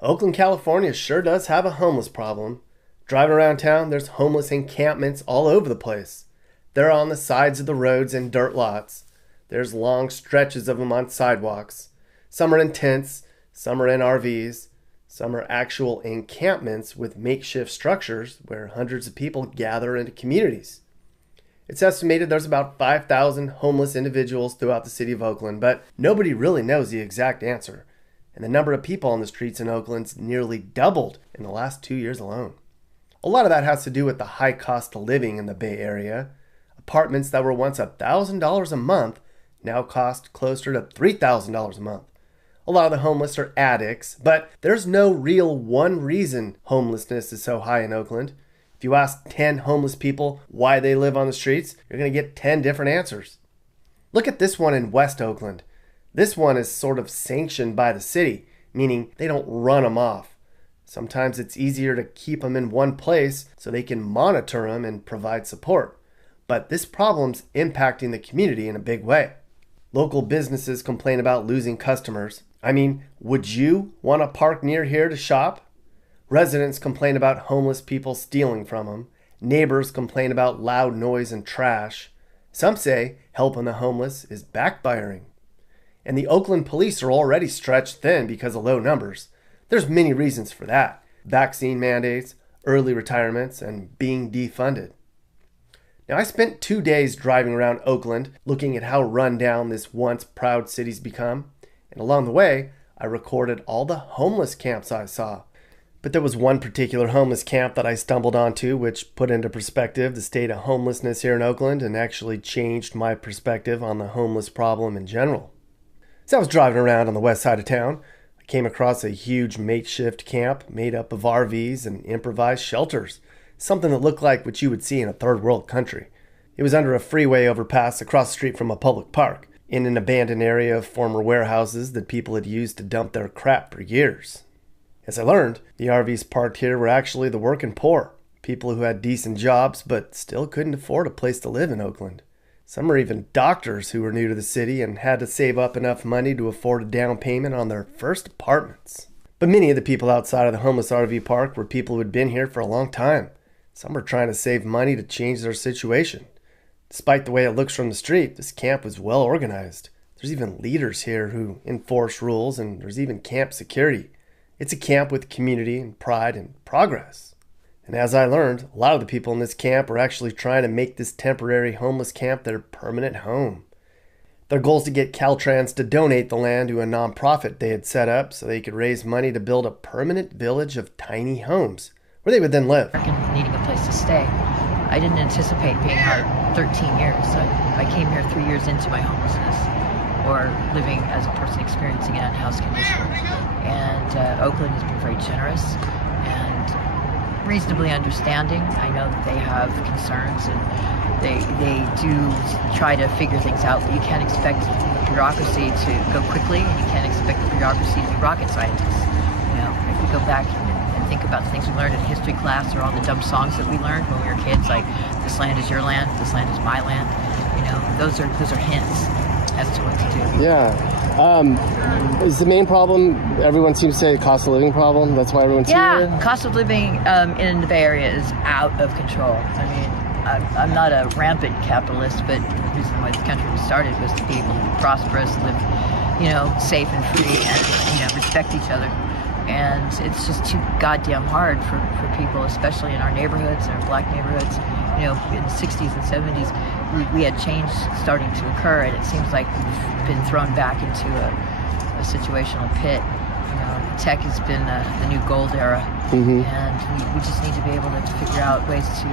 Oakland, California sure does have a homeless problem. Driving around town, there's homeless encampments all over the place. They're on the sides of the roads and dirt lots. There's long stretches of them on sidewalks. Some are in tents, some are in RVs, some are actual encampments with makeshift structures where hundreds of people gather into communities. It's estimated there's about 5,000 homeless individuals throughout the city of Oakland, but nobody really knows the exact answer. And the number of people on the streets in Oakland's nearly doubled in the last 2 years alone. A lot of that has to do with the high cost of living in the Bay Area. Apartments that were once $1,000 a month now cost closer to $3,000 a month. A lot of the homeless are addicts, but there's no real one reason homelessness is so high in Oakland. If you ask 10 homeless people why they live on the streets, you're going to get 10 different answers. Look at this one in West Oakland. This one is sort of sanctioned by the city, meaning they don't run them off. Sometimes it's easier to keep them in one place so they can monitor them and provide support. But this problem's impacting the community in a big way. Local businesses complain about losing customers. I mean, would you want to park near here to shop? Residents complain about homeless people stealing from them. Neighbors complain about loud noise and trash. Some say helping the homeless is backfiring. And the Oakland police are already stretched thin because of low numbers. There's many reasons for that. Vaccine mandates, early retirements, and being defunded. Now, I spent 2 days driving around Oakland looking at how run down this once proud city's become. And along the way, I recorded all the homeless camps I saw. But there was one particular homeless camp that I stumbled onto which put into perspective the state of homelessness here in Oakland and actually changed my perspective on the homeless problem in general. As I was driving around on the west side of town, I came across a huge makeshift camp made up of RVs and improvised shelters, something that looked like what you would see in a third world country. It was under a freeway overpass across the street from a public park, in an abandoned area of former warehouses that people had used to dump their crap for years. As I learned, the RVs parked here were actually the working poor, people who had decent jobs but still couldn't afford a place to live in Oakland. Some are even doctors who were new to the city and had to save up enough money to afford a down payment on their first apartments. But many of the people outside of the homeless RV park were people who had been here for a long time. Some were trying to save money to change their situation. Despite the way it looks from the street, this camp was well organized. There's even leaders here who enforce rules, and there's even camp security. It's a camp with community and pride and progress. And as I learned, a lot of the people in this camp are actually trying to make this temporary homeless camp their permanent home. Their goal is to get Caltrans to donate the land to a nonprofit they had set up so they could raise money to build a permanent village of tiny homes where they would then live. Needing a place to stay. I didn't anticipate being out 13 years. I came here 3 years into my homelessness, or living as a person experiencing an unhoused condition. And Oakland has been very generous and reasonably understanding. I know that they have concerns and they do try to figure things out, but you can't expect the bureaucracy to go quickly, and you can't expect the bureaucracy to be rocket scientists. You know, if we go back and think about the things we learned in history class, or all the dumb songs that we learned when we were kids, like "This land is your land, this land is my land." You know, those are hints as to what to do. Yeah. Is the main problem, everyone seems to say, a cost of living problem? That's why everyone's here? Yeah, cost of living in the Bay Area is out of control. I mean, I'm not a rampant capitalist, but the reason why this country was started was to be able to be prosperous, live, safe and free, and, respect each other. And it's just too goddamn hard for people, especially in our neighborhoods, in our black neighborhoods. In the 60s and 70s, we had change starting to occur, and it seems like we've been thrown back into a situational pit. Tech has been the new gold era, and we just need to be able to figure out ways to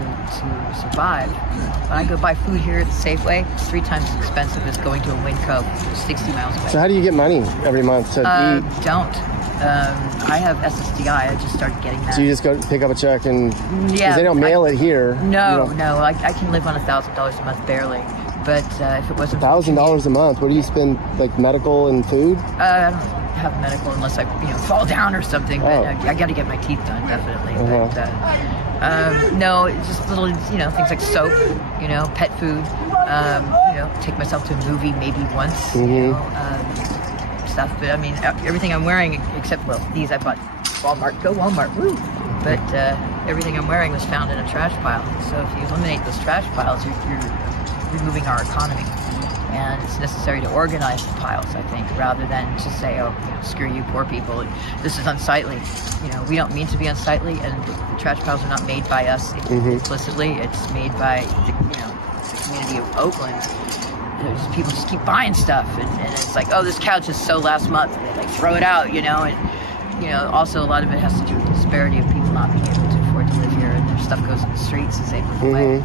survive. When I go buy food here at the Safeway, it's 3 times as expensive as going to a Winco 60 miles away. So how do you get money every month to eat? Don't. I have SSDI. I just started getting that. So you just go pick up a check and... Yeah. 'cause they don't mail it here. No. I can live on $1,000 a month barely. But if it wasn't... $1,000 a month? What do you spend, like medical and food? I don't have medical unless I fall down or something. But I got to get my teeth done, definitely. But no, it's just little, things like soap, pet food, take myself to a movie maybe once, stuff. But I mean, everything I'm wearing, except, these I bought Walmart, go Walmart, woo! But everything I'm wearing was found in a trash pile. So if you eliminate those trash piles, you're removing our economy. And it's necessary to organize the piles, I think, rather than just say, oh, screw you, poor people. This is unsightly. We don't mean to be unsightly, and the trash piles are not made by us implicitly. It's made by the community of Oakland. People just keep buying stuff, and it's like, oh, this couch is so last month. And they like throw it out, and also a lot of it has to do with the disparity of people not being able to afford to live here, and their stuff goes in the streets as they move away.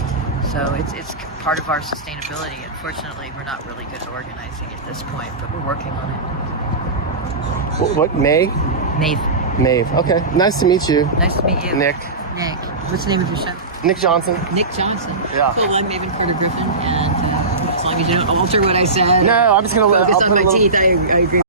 So it's part of our sustainability. Unfortunately, we're not really good at organizing at this point, but we're working on it. What, Maeve? Maeve. Okay. Nice to meet you. Nice to meet you. Nick. What's the name of your show? Nick Johnson. Nick Johnson. Yeah. Cool. I'm Maven Carter Griffin, and as long as you don't alter what I said. No, I'm just going to focus on my teeth. I agree.